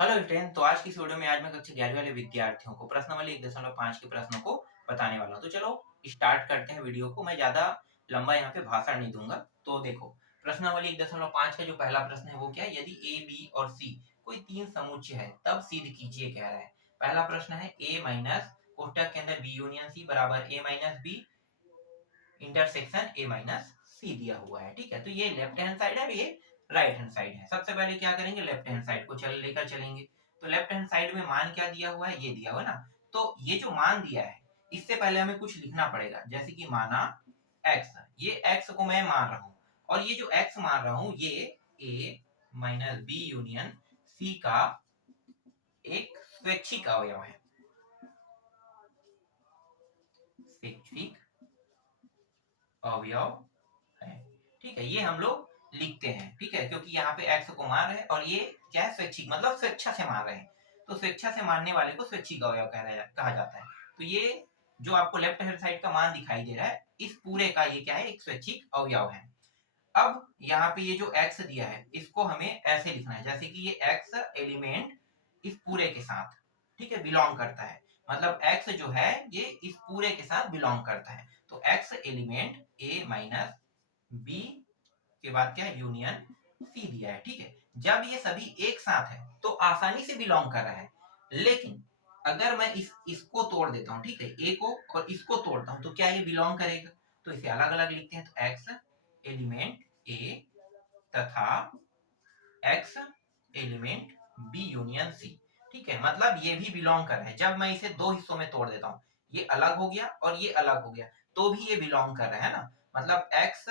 Hello student. तो आज की इस वीडियो में आज मैं कक्षा 11वीं वाले विद्यार्थियों को प्रश्नावली 1.5 के प्रश्नों को बताने वाला हूँ। तो चलो स्टार्ट करते हैं वीडियो को। मैं ज्यादा लंबा यहाँ पे भाषण नहीं दूंगा। तो देखो, प्रश्नावली 1.5 का जो पहला प्रश्न है वो क्या है, यदि ए बी और सी कोई तीन समुच्चय है तब सिद्ध कीजिए कह रहा है। पहला प्रश्न है ए माइनस कोष्टक के अंदर बी यूनियन सी बराबर A minus B intersection A minus C दिया हुआ है। ठीक है, तो ये लेफ्ट हैंड साइड है, ये राइट हैंड साइड है। सबसे पहले क्या करेंगे, लेफ्ट हैंड साइड को लेकर चलेंगे। तो लेफ्ट हैंड साइड में मान क्या दिया हुआ है, ये दिया हुआ है ना। तो ये जो मान दिया है इससे पहले हमें कुछ लिखना पड़ेगा, जैसे कि माना x, ये x को मैं मान रहा हूं और ये जो x मान रहा हूं ये a minus B union c का एक स्वैच्छिक अवयव है। स्वैच्छिक अवयव है। ठीक है, ये हम लोग लिखते हैं। ठीक है, क्योंकि यहाँ पे x को मान रहे हैं और ये क्या है, स्वैच्छिक मतलब स्वेच्छा से मान रहे हैं। तो स्वेच्छा से मानने वाले को स्वैच्छिक अवयव कहा जाता है। तो ये जो आपको लेफ्ट हैंड साइड का मान दिखाई दे रहा है, इस पूरे का ये क्या है, एक स्वैच्छिक अवयव है। अब यहाँ पे ये जो x दिया है इसको हमें ऐसे लिखना है, जैसे कि ये x एलिमेंट इस पूरे के साथ, ठीक है, बिलोंग करता है। मतलब x जो है ये इस पूरे के साथ बिलोंग करता है। तो x element a minus B के बाद क्या यूनियन सी दिया है। ठीक है, जब ये सभी एक साथ है तो आसानी से बिलोंग कर रहा है। लेकिन अगर मैं इसको तोड़ देता हूँ, ठीक है, ए को और इसको तोड़ता हूँ, तो क्या ये बिलोंग करेगा? तो इसे अलग अलग लिखते हैं। तो एक्स एलिमेंट ए तथा X element B union C. ठीक है, मतलब ये भी बिलोंग कर रहा है। जब मैं इसे दो हिस्सों में तोड़ देता हूँ, ये अलग हो गया और ये अलग हो गया, तो भी ये बिलोंग कर रहा है ना। मतलब एक्स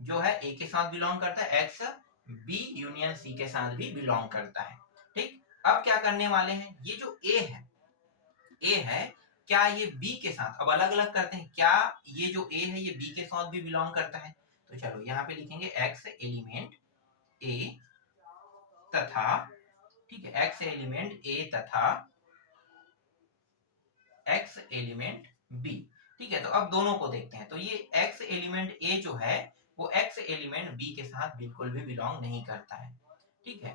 जो है ए के साथ बिलोंग करता है, एक्स बी यूनियन सी के साथ भी बिलोंग करता है। ठीक, अब क्या करने वाले हैं, ये जो ए है, क्या ये बी के साथ, अब अलग अलग करते हैं, क्या ये जो ए है ये बी के साथ भी बिलोंग करता है? तो चलो यहाँ पे लिखेंगे एक्स एलिमेंट ए तथा, ठीक है, एक्स एलिमेंट ए तथा एक्स एलिमेंट बी। ठीक है, तो अब दोनों को देखते हैं। तो ये एक्स एलिमेंट ए जो है वो एक्स एलिमेंट बी के साथ बिल्कुल भी बिलोंग नहीं करता है। ठीक है,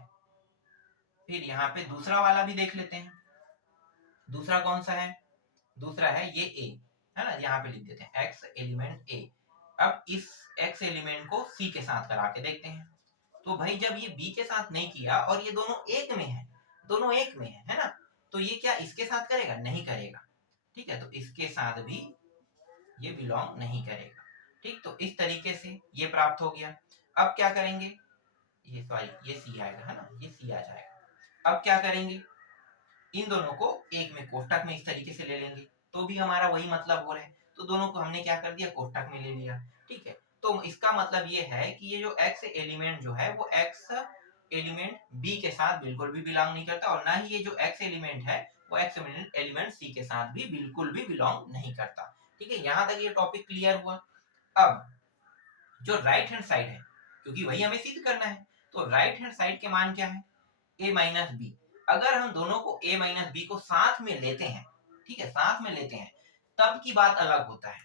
फिर यहाँ पे दूसरा वाला भी देख लेते हैं। दूसरा कौन सा है? दूसरा है ये ए, है ना, यहाँ पे लिख देते हैं एक्स एलिमेंट ए। अब इस एक्स एलिमेंट को सी के साथ करा के देखते हैं। तो भाई जब ये बी के साथ नहीं किया और ये दोनों एक में है, दोनों एक में है ना, तो ये क्या इसके साथ करेगा? नहीं करेगा। ठीक है, तो इसके साथ भी ये बिलोंग नहीं करेगा। ठीक, तो इस तरीके से ये प्राप्त हो गया। अब क्या करेंगे, ये सॉरी ये सी आएगा, है ना, ये सी आ जाएगा। अब क्या करेंगे, इन दोनों को एक में कोष्टक में इस तरीके से ले लेंगे, तो भी हमारा वही मतलब हो रहा है। तो दोनों को हमने क्या कर दिया, कोष्टक में ले लिया। ठीक है, तो इसका मतलब ये है कि ये जो एक्स एलिमेंट जो है वो एक्स एलिमेंट बी के साथ बिल्कुल भी बिलोंग नहीं करता, और ना ही ये जो एक्स एलिमेंट है वो एक्स एलिमेंट सी के साथ भी बिल्कुल भी बिलोंग नहीं करता। ठीक है, यहां तक ये टॉपिक क्लियर हुआ। अब जो राइट हैंड साइड है, क्योंकि वही हमें सिद्ध करना है, तो राइट हैंड साइड के मान क्या है, a माइनस बी। अगर हम दोनों को a माइनस बी को साथ में लेते हैं, ठीक है, साथ में लेते हैं, तब की बात अलग होता है।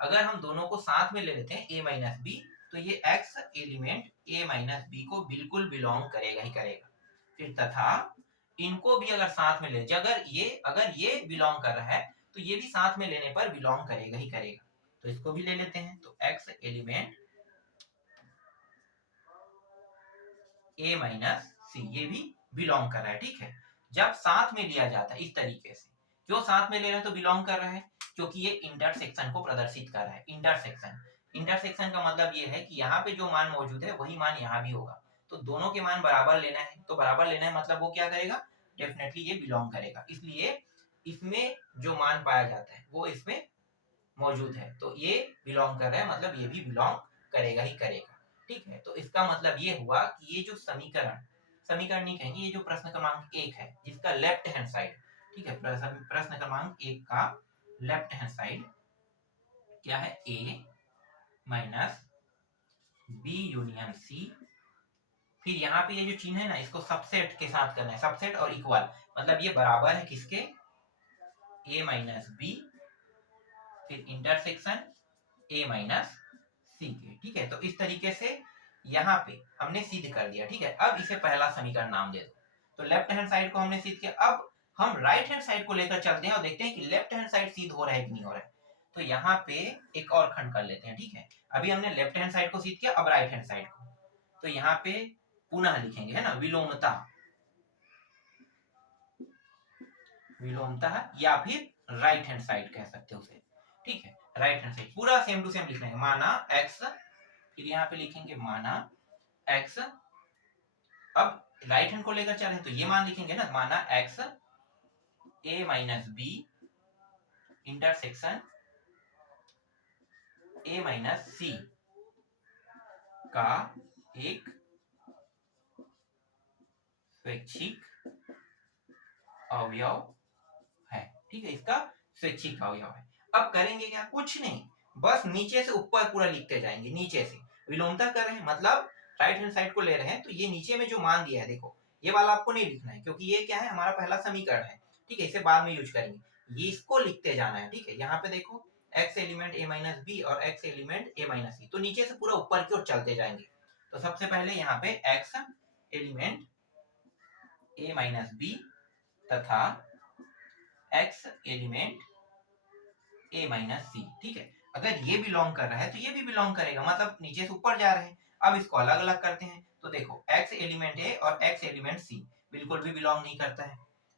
अगर हम दोनों को साथ में ले लेते हैं a माइनस बी, तो ये x element a minus B को बिल्कुल बिलोंग करेगा ही करेगा। फिर तथा इनको भी अगर साथ में ले, अगर ये बिलोंग कर रहा है तो ये भी साथ में लेने पर बिलोंग करेगा ही करेगा। तो इसको भी ले लेते हैं। तो x element a minus C ये भी बिलोंग कर रहा है। ठीक है, जब साथ में लिया जाता है इस तरीके से, क्यों साथ में ले रहे हैं तो बिलोंग कर रहा है, क्योंकि ये इंटरसेक्शन को प्रदर्शित कर रहा है। इंटरसेक्शन, इंटरसेक्शन का मतलब ये है कि यहाँ पे जो मान मौजूद है वही मान यहाँ भी होगा। तो दोनों के मान बराबर लेना है, तो बराबर लेना है मतलब वो क्या करेगा, डेफिनेटली ये बिलोंग करेगा। इसलिए इसमें जो मान पाया जाता है वो इसमें मौजूद है, तो ये बिलोंग कर रहा है, मतलब ये भी बिलोंग करेगा ही करेगा। ठीक है, तो इसका मतलब ये हुआ कि ये जो समीकरण, समीकरण नहीं कहेंगे, ये जो प्रश्न क्रमांक 1 है जिसका लेफ्ट हैंड साइड, ठीक है, प्रश्न क्रमांक 1 का लेफ्ट हैंड साइड क्या है, a minus B union C. फिर यहाँ पे ये जो चिन्ह है ना, इसको सबसेट के साथ करना है, सबसेट और इक्वल, मतलब ये बराबर है किसके, a माइनस बी, फिर इंटरसेक्शन a माइनस सी के। ठीक है, तो इस तरीके से यहाँ पे हमने सिद्ध कर दिया। ठीक है, अब इसे पहला समीकरण नाम दे दो। तो लेफ्ट हैंड साइड को हमने सीध किया। अब हम राइट हैंड साइड को लेकर चलते हैं और देखते हैं कि लेफ्ट हैंड साइड सीध हो रहा है कि नहीं हो रहा है। तो यहाँ पे एक और खंड कर लेते हैं, ठीक है। अभी हमने लेफ्ट हैंड साइड को सीध किया, अब राइट हैंड साइड को। तो यहाँ पे पुनः लिखेंगे, है ना, विलोमता, विलोमता या फिर राइट हैंड साइड कह सकते हो उसे, ठीक है। राइट हैंड साइड पूरा सेम टू सेम लिखना है। माना x, फिर यहाँ पे लिखेंगे माना x। अब राइट हैंड को लेकर चले तो ये मान लिखेंगे ना, माना x a minus B intersection a minus C का एक स्वैच्छिक अवयव है, ठीक है। इसका स्वैच्छिक अवयव है। अब करेंगे क्या, कुछ नहीं, बस नीचे से ऊपर पूरा लिखते जाएंगे। नीचे से विलोमता कर रहे हैं, मतलब राइट हैंड साइड को ले रहे हैं, तो ये नीचे में जो मान दिया है, देखो ये वाला आपको नहीं लिखना है, क्योंकि ये क्या है, हमारा पहला समीकरण है, ठीक है। इसे बाद में यूज करेंगे, ये इसको लिखते जाना है, ठीक है। यहाँ पे देखो x element a minus B और x element a minus C, तो नीचे से पूरा ऊपर की ओर चलते जाएंगे। तो सबसे पहले यहाँ पे x element a minus B तथा x element a minus C, ठीक है। अगर ये बिलोंग कर रहा है तो ये भी बिलोंग करेगा, मतलब नीचे से ऊपर जा रहे हैं। अब इसको अलग अलग करते हैं, तो देखो x एलिमेंट a और x एलिमेंट c बिल्कुल भी बिलोंग नहीं करता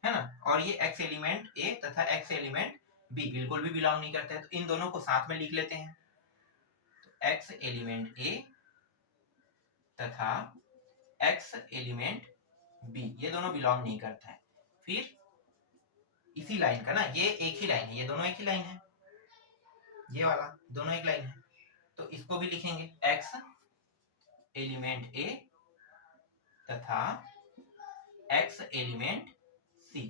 है ना। और ये x एलिमेंट a तथा x एलिमेंट b बिल्कुल भी बिलोंग नहीं करता है। तो इन दोनों को साथ में लिख लेते हैं। तो x एलिमेंट a तथा x एलिमेंट b ये दोनों बिलोंग नहीं करता है। फिर इसी लाइन का ना, ये एक ही लाइन है, ये दोनों एक ही लाइन है, ये वाला दोनों एक लाइन है। तो इसको भी लिखेंगे x एलिमेंट a तथा x एलिमेंट c,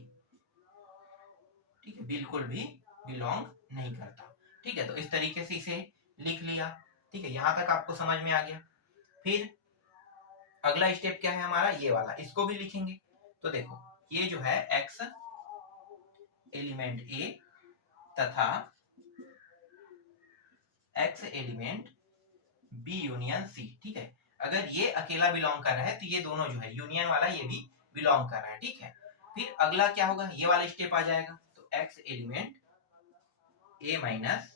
ठीक है, बिल्कुल भी बिलोंग नहीं करता, ठीक है। तो इस तरीके से इसे लिख लिया, ठीक है। यहां तक आपको समझ में आ गया। फिर अगला स्टेप क्या है हमारा, ये वाला, इसको भी लिखेंगे। तो देखो ये जो है x एलिमेंट a तथा x element b union c, ठीक है। अगर ये अकेला बिलोंग कर रहा है तो ये दोनों जो है यूनियन वाला ये भी बिलोंग कर रहा है, ठीक है। फिर अगला क्या होगा, ये वाला स्टेप आ जाएगा। तो x element a minus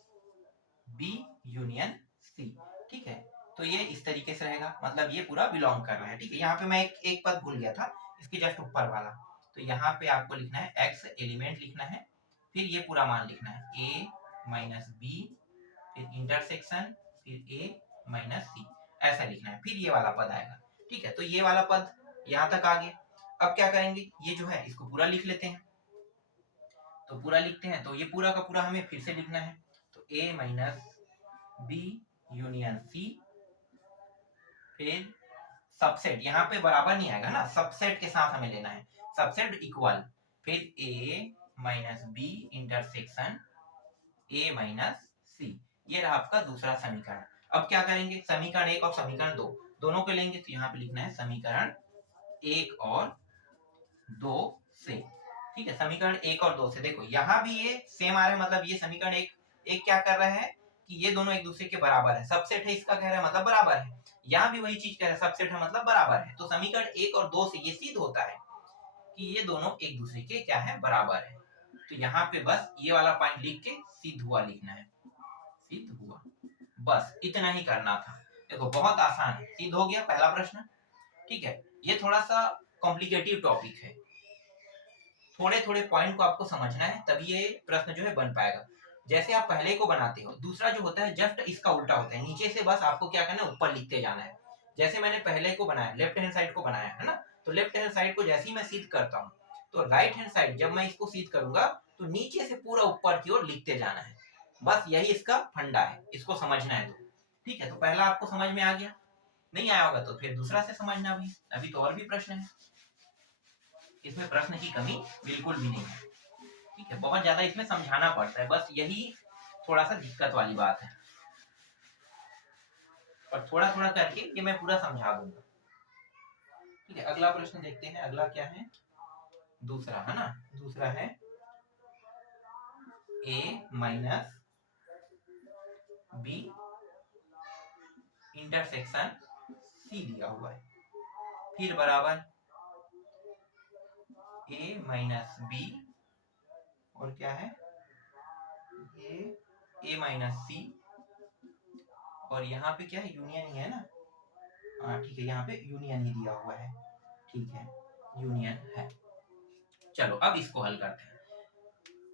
b union c, ठीक है। तो ये इस तरीके से रहेगा, मतलब ये पूरा बिलोंग कर रहा है, ठीक है। यहाँ पे मैं एक पद भूल गया था, इसके जस्ट ऊपर वाला। तो यहाँ पे आपको लिखना है x एलिमेंट लिखना है, फिर ये पूरा मान लिखना है a माइनस b, फिर इंटरसेक्शन, फिर a माइनस सी, ऐसा लिखना है। फिर ये वाला पद आएगा, ठीक है। तो ये वाला पद यहाँ तक आ गया। अब क्या करेंगे, ये जो है इसको पूरा लिख लेते हैं। तो पूरा लिखते हैं, तो ये पूरा का पूरा हमें फिर से लिखना है। तो a minus B union C, फिर सबसेट, यहाँ पे बराबर नहीं आएगा ना, सबसेट के साथ हमें लेना है, सबसेट इक्वल, फिर a minus B intersection a minus C, ये रहा आपका दूसरा समीकरण। अब क्या करेंगे, समीकरण एक और समीकरण दो दोनों को लेंगे। तो यहाँ पे लिखना है समीकरण एक और दो से, ठीक है। समीकरण एक और दो से देखो यहाँ भी ये सेम आ रहा है, मतलब ये समीकरण एक एक क्या कर रहा है कि ये दोनों एक दूसरे के बराबर है, सबसेट है इसका, कह रहा है मतलब बराबर है। यहाँ भी वही चीज कह रहा है, सबसेट है मतलब बराबर है। तो समीकरण एक और दो से ये सिद्ध होता है कि ये दोनों एक दूसरे के क्या है, बराबर है। तो यहाँ पे बस ये वाला पॉइंट लिख के सिद्ध हुआ लिखना है, सिद्ध हुआ, बस इतना ही करना था। देखो बहुत आसान है, सिद्ध हो गया पहला प्रश्न, ठीक है। ये थोड़ा सा कॉम्प्लिकेटिव टॉपिक है, थोड़े थोड़े पॉइंट को आपको समझना है, तभी ये प्रश्न जो है बन पाएगा। जैसे आप पहले को बनाते हो, दूसरा जो होता है जस्ट इसका उल्टा होता है, नीचे से बस आपको क्या करना है, ऊपर लिखते जाना है। जैसे मैंने पहले को बनाया, लेफ्ट हैंड साइड को बनाया है ना, तो लेफ्ट हैंड साइड को जैसे ही मैं सिद्ध करता हूँ, तो राइट हैंड साइड जब मैं इसको सिद्ध करूंगा तो नीचे से पूरा ऊपर की ओर लिखते जाना है। बस यही इसका फंडा है, इसको समझना है। तो ठीक है, तो पहला आपको समझ में आ गया, नहीं आया होगा तो फिर दूसरा से समझना भी, अभी तो और भी प्रश्न है, इसमें प्रश्न की कमी बिल्कुल भी नहीं है, ठीक है। बहुत ज्यादा इसमें समझाना पड़ता है, बस यही थोड़ा सा दिक्कत वाली बात है, और थोड़ा थोड़ा करके ये मैं पूरा समझा दूंगा, ठीक है। अगला प्रश्न देखते हैं, अगला क्या है, दूसरा है ना, दूसरा है a minus B intersection c दिया हुआ है, फिर बराबर ए माइनस बी और क्या है ए माइनस सी, और यहाँ पे क्या है यूनियन ही है ना। हाँ ठीक है, यहाँ पे यूनियन ही दिया हुआ है, ठीक है यूनियन है। चलो अब इसको हल करते हैं।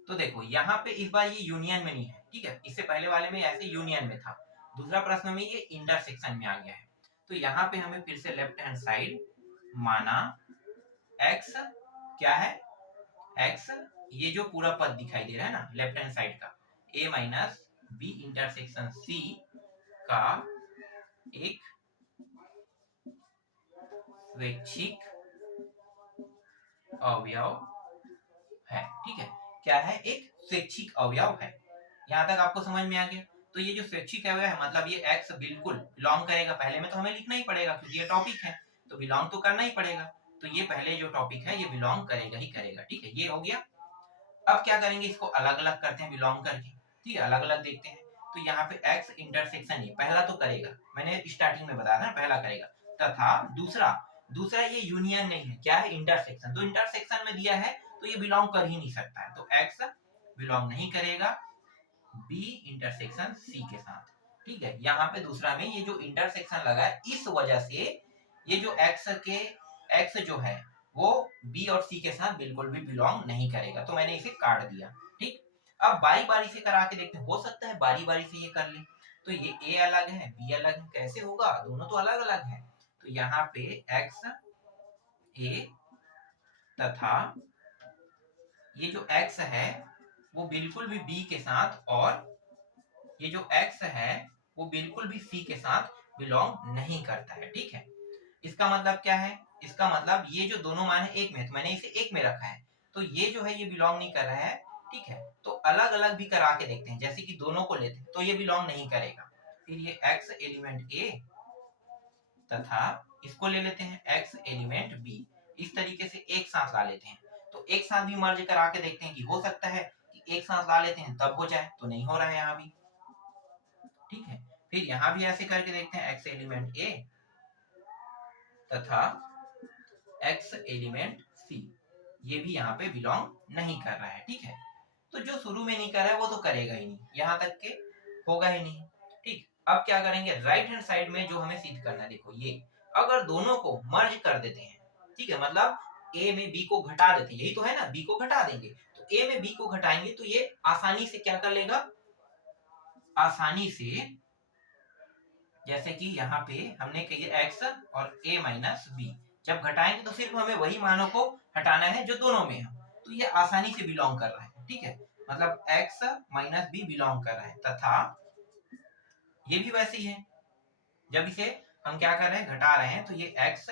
तो देखो यहाँ पे इस बार ये यूनियन में नहीं है, ठीक है, इससे पहले वाले में ऐसे यूनियन में था, दूसरा प्रश्न में ये इंटरसेक्शन में आ गया है। तो यहाँ पे हमें फिर से लेफ्ट हैंड साइड माना x क्या है x, ये जो पूरा पद दिखाई दे रहा है ना लेफ्ट हैंड साइड का, a minus B intersection c का एक स्वैच्छिक अवयव है, ठीक है, क्या है एक स्वैच्छिक अवयव है। यहाँ तक आपको समझ में आ गया। तो ये जो स्वैच्छिक अवयव है मतलब ये x बिल्कुल बिलोंग करेगा, पहले में तो हमें लिखना ही पड़ेगा क्योंकि ये टॉपिक है तो बिलोंग तो करना ही पड़ेगा। तो ये पहले जो टॉपिक है ये बिलोंग करेगा ही करेगा, ठीक है, ये हो गया। अब क्या करेंगे, इसको अलग अलग करते हैं बिलोंग करके, ठीक है, अलग अलग देखते हैं। तो यहाँ पे x इंटरसेक्शन ये पहला तो करेगा, मैंने स्टार्टिंग में बताया था पहला करेगा, तथा दूसरा दूसरा ये यूनियन नहीं है, क्या है इंटरसेक्शन, तो इंटरसेक्शन में दिया है तो ये बिलोंग कर ही नहीं सकता है, तो x बिलोंग नहीं करेगा b इंटरसेक्शन c के साथ, ठीक है। यहाँ पे दूसरा में ये जो इंटरसेक्शन लगा है इस वजह से ये जो x जो है वो b और c के साथ बिल्कुल भी बिलोंग नहीं करेगा, तो मैंने इसे काट दिया, ठीक। अब बारी बारी से करा के देखते हैं, हो सकता है बारी बारी से ये कर ले। तो ये a अलग है b अलग है, कैसे होगा, दोनों तो अलग अलग है। तो यहाँ पे x a तथा ये जो x है वो बिल्कुल भी b के साथ, और ये जो x है वो बिल्कुल भी c के साथ बिलोंग नहीं करता है, ठीक है। इसका मतलब क्या है, इसका मतलब ये जो दोनों मान है एक में, तो मैंने इसे एक में रखा है, तो ये जो है ये बिलोंग नहीं कर रहा है, ठीक है। तो अलग अलग भी करा के देखते हैं, जैसे कि दोनों को लेते हैं तो ये बिलोंग नहीं करेगा। फिर ये x एलिमेंट a तथा इसको ले लेते हैं x एलिमेंट b, इस तरीके से एक साथ ला लेते हैं। तो एक साथ भी मर्ज करा के देखते हैं कि हो सकता है कि एक साथ ला लेते हैं तब हो जाए, तो नहीं हो रहा है यहाँ भी, ठीक है। फिर यहाँ भी ऐसे करके देखते हैं x एलिमेंट a तथा x एलिमेंट c, ये भी यहाँ पे बिलोंग नहीं कर रहा है, ठीक है। तो जो शुरू में नहीं कर रहा है वो तो करेगा ही नहीं, यहाँ तक के होगा ही नहीं, ठीक। अब क्या करेंगे, राइट हैंड साइड में जो हमें सिद्ध करना है, देखो ये अगर दोनों को मर्ज कर देते हैं, ठीक है, मतलब a में b को घटा देते हैं, यही तो है ना, b को घटा देंगे, तो a में b को घटाएंगे तो ये आसानी से क्या कर लेगा, आसानी से, जैसे कि यहाँ पे हमने कही x और a माइनस b, जब घटाएंगे तो सिर्फ हमें वही मानों को हटाना है जो दोनों में है, तो ये आसानी से बिलोंग कर रहा है, ठीक है, मतलब x माइनस b बिलोंग कर रहा है, तथा ये भी वैसे ही है, जब इसे हम क्या कर रहे हैं, घटा रहे हैं, तो ये x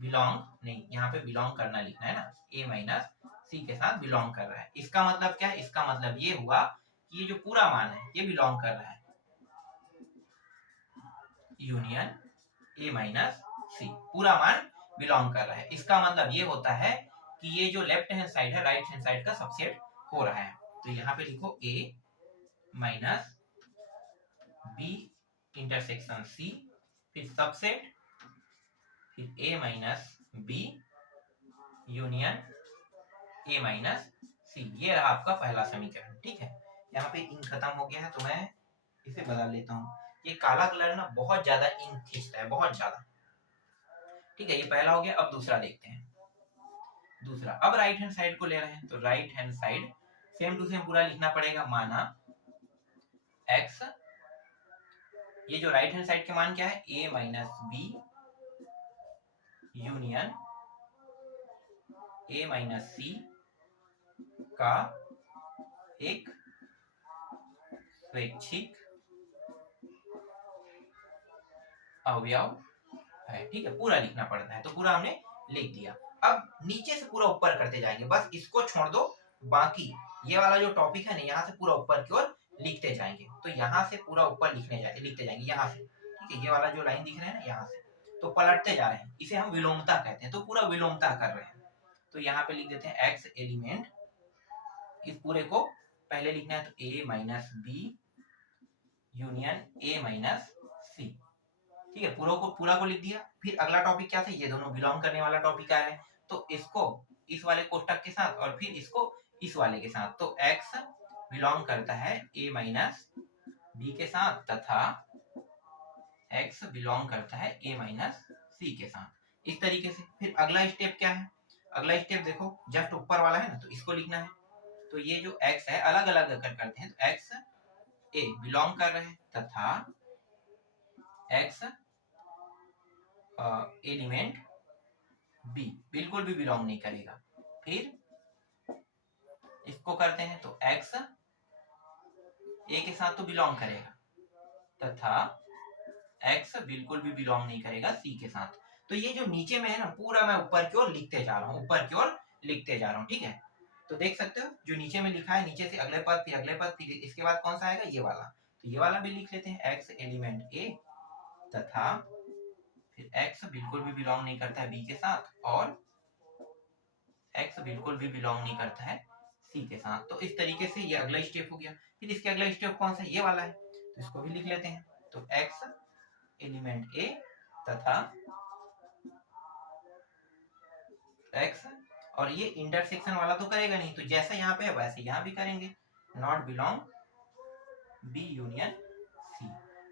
बिलोंग नहीं, यहाँ पे बिलोंग करना लिखना है ना, a माइनस c के साथ बिलोंग कर रहा है। इसका मतलब क्या है, इसका मतलब ये हुआ कि ये जो पूरा मान है ये बिलोंग कर रहा है, यूनियन a माइनस सी, पूरा मान बिलोंग कर रहा है। इसका मतलब ये होता है कि ये जो लेफ्ट हैंड साइड है राइट हैंड साइड का सबसेट हो रहा है। तो यहाँ पे लिखो a minus b intersection c, फिर सबसेट, फिर a minus b union a minus c, ये रहा आपका पहला समीकरण, ठीक है। यहाँ पे इंक खत्म हो गया है तो मैं इसे बदल लेता हूँ, ये काला कलर ना बहुत ज्यादा इंक खींचता है, बहुत ज्यादा, ठीक है। ये पहला हो गया, अब दूसरा देखते हैं। दूसरा, अब राइट हैंड साइड को ले रहे हैं, तो right hand side same to same पूरा लिखना पड़ेगा, माना x, ये जो राइट हैंड साइड के मान क्या है, a minus B union a minus C का एक स्वैच्छिक अवयव है, ठीक है, पूरा लिखना पड़ता है, तो पूरा हमने लिख दिया। अब नीचे से पूरा ऊपर करते जाएंगे, बस इसको छोड़ दो, बाकी ये वाला जो टॉपिक है ना यहाँ से पूरा ऊपर की ओर लिखते जाएंगे, तो यहाँ से पूरा ऊपर लिखते जाएंगे यहाँ से, ठीक है, ये वाला जो लाइन दिख रहा है ना यहाँ से, तो पलटते जा रहे हैं, इसे हम विलोमता कहते हैं, तो पूरा विलोमता कर रहे हैं। तो यहाँ पे लिख देते हैं x एलिमेंट, इस पूरे को पहले लिखना है, तो a minus B union a minus C, ठीक है, पूरा को लिख दिया। फिर अगला टॉपिक क्या था, ये दोनों बिलोंग करने वाला टॉपिक आ रहा है, तो इसको इस वाले कोष्टक के साथ और फिर इसको इस वाले के साथ। तो x बिलोंग करता है a माइनस बी के साथ तथा x बिलोंग करता है a माइनस सी के साथ। इस तरीके से फिर अगला स्टेप क्या है, अगला स्टेप देखो जस्ट ऊपर वाला है ना, तो इसको लिखना है। तो ये जो x है अलग अलग अगर करते हैं तो x a बिलोंग कर रहे हैं तथा x एलिमेंट b बिल्कुल भी बिलोंग नहीं करेगा। फिर इसको करते हैं तो x a के साथ तो बिलोंग करेगा तथा x बिल्कुल भी बिलोंग नहीं करेगा c के साथ। तो ये जो नीचे में है ना पूरा मैं ऊपर की ओर लिखते जा रहा हूँ, ऊपर की ओर लिखते जा रहा हूँ, ठीक है। तो देख सकते हो जो नीचे में लिखा है, नीचे से अगले पद फिर अगले पद फिर इसके बाद कौन सा आएगा, ये वाला। तो ये वाला भी लिख लेते हैं, x एलिमेंट a तथा फिर x बिल्कुल भी बिलोंग नहीं करता है b के साथ और x बिल्कुल भी बिलोंग नहीं करता है c के साथ। तो इस तरीके से ये अगला स्टेप हो गया। फिर इसके अगला स्टेप कौन सा, ये वाला है, तो इसको भी लिख लेते हैं। तो x एलिमेंट a तथा x, और ये इंटरसेक्शन वाला तो करेगा नहीं, तो जैसा यहाँ पे है वैसे यहाँ भी करेंगे, not belong b union c,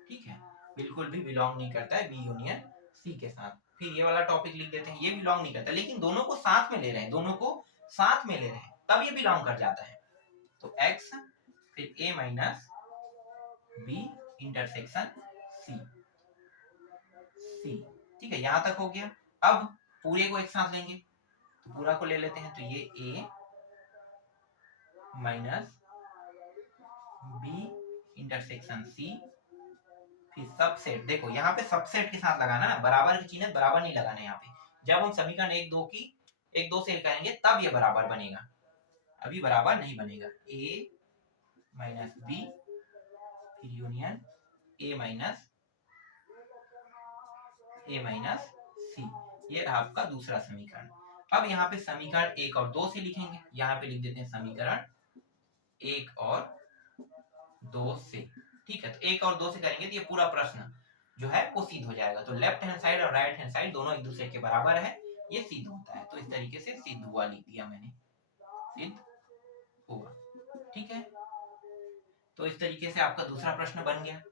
ठीक है, बिल्कुल भी बिलोंग नहीं करता है b यूनियन c के साथ। फिर ये वाला टॉपिक लिख देते हैं, ये बिलोंग नहीं करता, लेकिन दोनों को साथ में ले रहे हैं, दोनों को साथ में ले रहे हैं तब ये बिलोंग कर जाता है। तो x फिर a minus b intersection c, ठीक है, यहां तक हो गया। अब पूरे को एक साथ लेंगे, तो पूरा को ले लेते हैं। तो ये a minus b intersection c, फिर सबसेट। देखो यहाँ पे सबसेट के साथ लगाना ना, बराबर की चिन्ह बराबर नहीं लगाना यहाँ पे। जब हम समीकरण एक दो से करेंगे तब ये बराबर बनेगा, अभी बराबर नहीं बनेगा। a माइनस b फिर यूनियन a माइनस सी, ये रहा आपका दूसरा समीकरण। अब यहाँ पे समीकरण 1 और 2 से लिखेंगे, यहाँ पे लिख देते हैं समीकरण 1 और 2 से, ठीक है। तो 1 और 2 से करेंगे तो ये पूरा प्रश्न जो है वो सिद्ध हो जाएगा। तो लेफ्ट हैंड साइड और राइट हैंड साइड दोनों एक दूसरे के बराबर है, ये सिद्ध होता है। तो इस तरीके से सिद्ध हुआ लिख दिया मैंने, सिद्ध हुआ, ठीक है। तो इस तरीके से आपका दूसरा प्रश्न बन गया।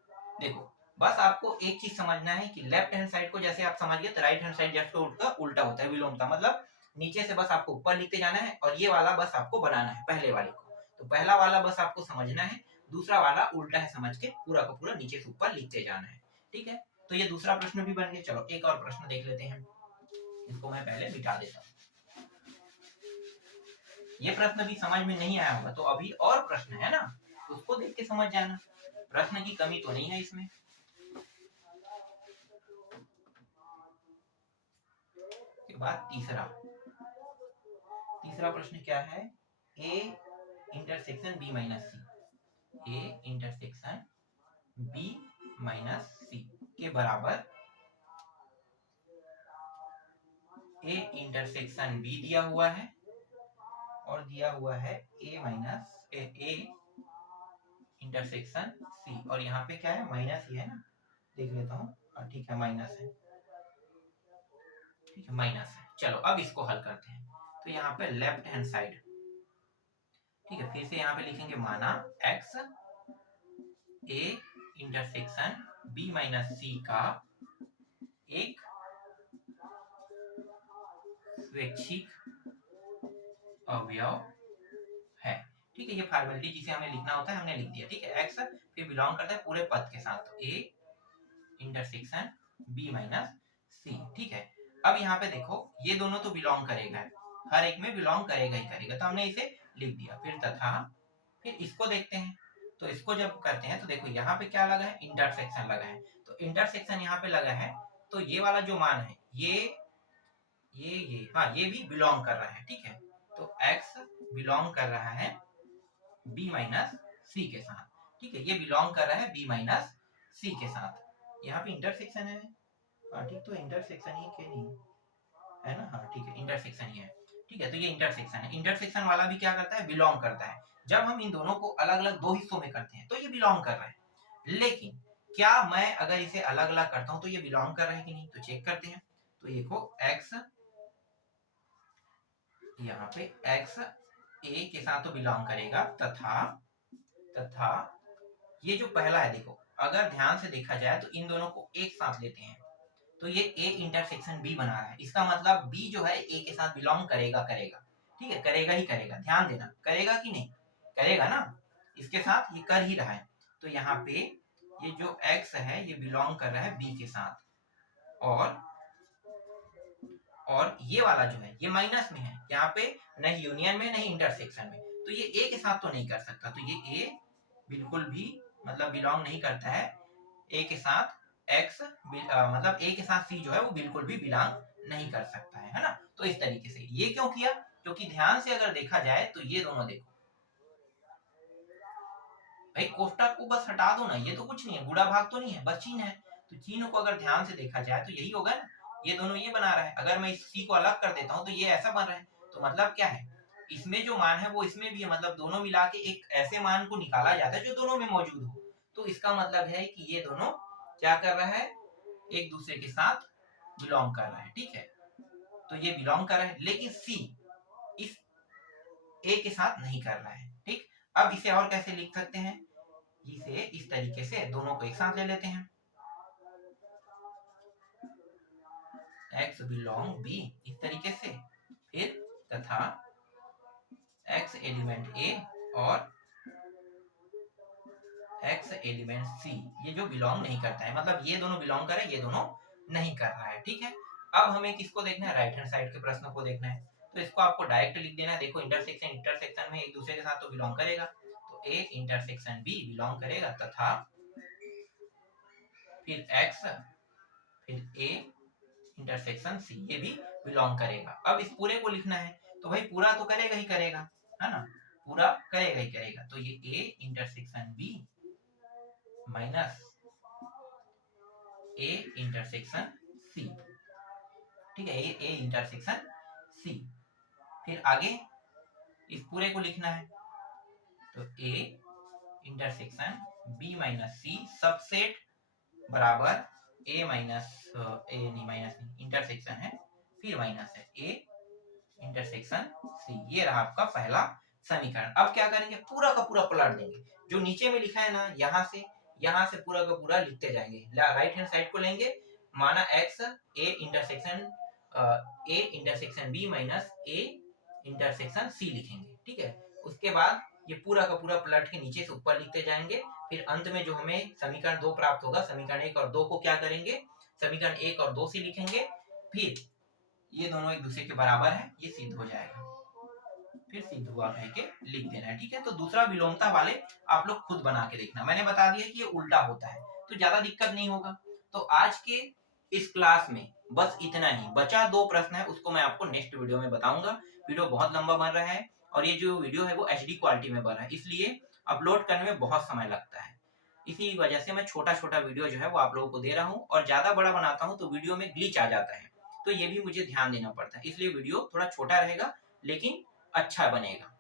देखो बस आपको एक चीज समझना है कि लेफ्ट हैंड साइड को जैसे आप समझ गए तो राइट हैंड साइड जैसे उल्टा होता है, विलोमता, मतलब नीचे से बस आपको ऊपर लिखते जाना है और ये वाला बस आपको बनाना है पहले वाले को। तो पहला वाला बस आपको समझना है, दूसरा वाला उल्टा है समझ के पूरा का पूरा नीचे से ऊपर लिखते जाना है, ठीक है। तो ये दूसरा प्रश्न भी बन गया। चलो एक और प्रश्न देख लेते हैं, इसको मैं पहले मिटा देता हूँ। ये प्रश्न भी समझ में नहीं आया होगा तो अभी और प्रश्न है ना, उसको देख के समझ जाना, प्रश्न की कमी तो नहीं है इसमें। के बाद तीसरा प्रश्न क्या है, a intersection b minus C, a intersection b minus C के बराबर a इंटरसेक्शन b दिया हुआ है और दिया हुआ है a minus a intersection c, और यहाँ पे क्या है माइनस ही है ना, देख लेता हूँ, ठीक है माइनस है, ठीक है माइनस है। चलो अब इसको हल करते हैं। तो यहाँ पे लेफ्ट हैंड साइड, ठीक है, फिर से यहाँ पे लिखेंगे माना x a intersection b minus C का एक स्वैच्छिक अवयव है, ठीक है। ये फॉर्मेलिटी जिसे हमें लिखना होता है हमने लिख दिया, ठीक है। x फिर बिलोंग करता है पूरे पद के साथ, तो a intersection b minus C, ठीक है। अब यहाँ पे देखो ये दोनों तो बिलोंग करेगा, हर एक में बिलोंग करेगा ही करेगा, तो हमने इसे लिख दिया। फिर तथा फिर इसको देखते हैं, तो इसको जब करते हैं तो देखो यहाँ पे क्या लगा है, इंटरसेक्शन लगा है। तो इंटरसेक्शन यहाँ पे लगा है, तो ये वाला जो मान है ये हाँ ये भी बिलोंग कर रहा है, ठीक है। तो x बिलोंग कर रहा है b माइनस सी के साथ, ठीक है, ये बिलोंग कर रहा है b माइनस सी के साथ। यहाँ पे इंटरसेक्शन है, हाँ ठीक, तो इंटरसेक्शन ही के नहीं है ना, हाँ ठीक है इंटरसेक्शन ही है, ठीक है। तो ये इंटरसेक्शन है, इंटरसेक्शन वाला भी क्या करता है, बिलोंग करता है। जब हम इन दोनों को अलग अलग दो हिस्सों में करते हैं तो ये बिलोंग कर रहा है, लेकिन क्या मैं अगर इसे अलग अलग करता हूं तो ये बिलोंग कर रहा है कि नहीं, तो चेक करते हैं। तो देखो x यहाँ पे x a के साथ तो बिलोंग करेगा, तथा ये जो पहला है, देखो अगर ध्यान से देखा जाए तो इन दोनों को एक साथ लेते हैं तो ये a इंटरसेक्शन b बना रहा है। इसका मतलब b जो है a के साथ बिलोंग करेगा, ठीक है, करेगा ही करेगा। ध्यान देना, करेगा कि नहीं, करेगा ना, इसके साथ ये कर ही रहा है। तो यहाँ पे ये जो x है ये बिलोंग कर रहा है b के साथ, और ये वाला जो है ये माइनस में है, यहाँ पे नहीं यूनियन में नहीं इंटरसेक्शन में, तो ये a के साथ तो नहीं कर सकता, तो ये a बिल्कुल भी मतलब बिलोंग नहीं करता है a के साथ। x मतलब a के साथ c जो है वो बिल्कुल भी बिलोंग नहीं कर सकता है ना। तो इस तरीके से ये क्यों किया, क्योंकि ध्यान से अगर देखा जाए तो ये दोनों देखो भाई, कोष्टक को बस हटा दो ना, ये तो कुछ नहीं है, गुणा भाग तो नहीं है, बस चिन्ह है। तो चिन्ह को अगर ध्यान से देखा जाए तो यही होगा ना, ये दोनों ये बना रहा है। अगर मैं इस सी को अलग कर देता हूँ तो ये ऐसा बन रहा है, तो मतलब क्या है, इसमें जो मान है वो इसमें भी है, मतलब दोनों मिला के एक ऐसे मान को निकाला जाता है जो दोनों में मौजूद हो। तो इसका मतलब है कि ये दोनों क्या कर रहा है, एक दूसरे के साथ बिलोंग कर रहा है, ठीक है। तो ये बिलोंग कर रहा है, लेकिन सी इस ए के साथ नहीं कर रहा है, ठीक। अब इसे और कैसे लिख सकते हैं, इसे इस तरीके से दोनों को एक साथ ले लेते हैं, x बिलोंग b, इस तरीके से। फिर तथा x एलिमेंट a और x एलिमेंट c, ये जो बिलोंग नहीं करता है, मतलब ये दोनों बिलोंग कर रहे हैं, ये दोनों नहीं कर रहा है, ठीक है। अब हमें किसको देखना है, राइट हैंड साइड के प्रश्नों को देखना है। तो इसको आपको डायरेक्ट लिख देना है। देखो इंटरसेक्शन में एक दूसरे के साथ तो बिलोंग करेगा, तो a इंटरसेक्शन b बिलोंग करेगा, तथा फिर x फिर a इंटरसेक्शन सी ये भी बिलोंग करेगा। अब इस पूरे को लिखना है, तो भाई पूरा तो करेगा ही करेगा, है ना, पूरा करेगा ही करेगा। तो ये a intersection b minus a intersection c, ठीक है, ये a इंटरसेक्शन c। फिर आगे इस पूरे को लिखना है, तो a intersection b minus c subset बराबर a माइनस a नहीं, माइनस नहीं, इंटरसेक्शन है, फिर माइनस है a इंटरसेक्शन सी। ये रहा आपका पहला समीकरण। अब क्या करेंगे, पूरा का पूरा पलट देंगे, जो नीचे में लिखा है ना, यहाँ से पूरा का पूरा लिखते जाएंगे। राइट हैंड साइड को लेंगे, माना x a intersection b minus a intersection c लिखेंगे, ठीक है। उसके बाद ये पूरा का पूरा पलट के नीचे से ऊपर लिखते जाएंगे। फिर अंत में जो हमें समीकरण 2 प्राप्त होगा, समीकरण 1 और 2 को क्या करेंगे, समीकरण 1 और 2 से लिखेंगे। फिर ये दोनों एक दूसरे के बराबर है, ये सिद्ध हो जाएगा, फिर सिद्ध हुआ कह के लिख देना है, ठीक है। तो दूसरा विलोमता वाले आप लोग खुद बना के देखना, मैंने बता दिया कि ये उल्टा होता है, तो ज्यादा दिक्कत नहीं होगा। तो आज के इस क्लास में बस इतना ही, बचा 2 प्रश्न है, उसको मैं आपको नेक्स्ट वीडियो में बताऊंगा। वीडियो बहुत लंबा बन रहा है, और ये जो वीडियो है वो HD क्वालिटी में बन रहा है, इसलिए अपलोड करने में बहुत समय लगता है। इसी वजह से मैं छोटा छोटा वीडियो जो है वो आप लोगों को दे रहा हूँ, और ज्यादा बड़ा बनाता हूँ तो वीडियो में ग्लिच आ जाता है, तो ये भी मुझे ध्यान देना पड़ता है, इसलिए वीडियो थोड़ा छोटा रहेगा लेकिन अच्छा बनेगा।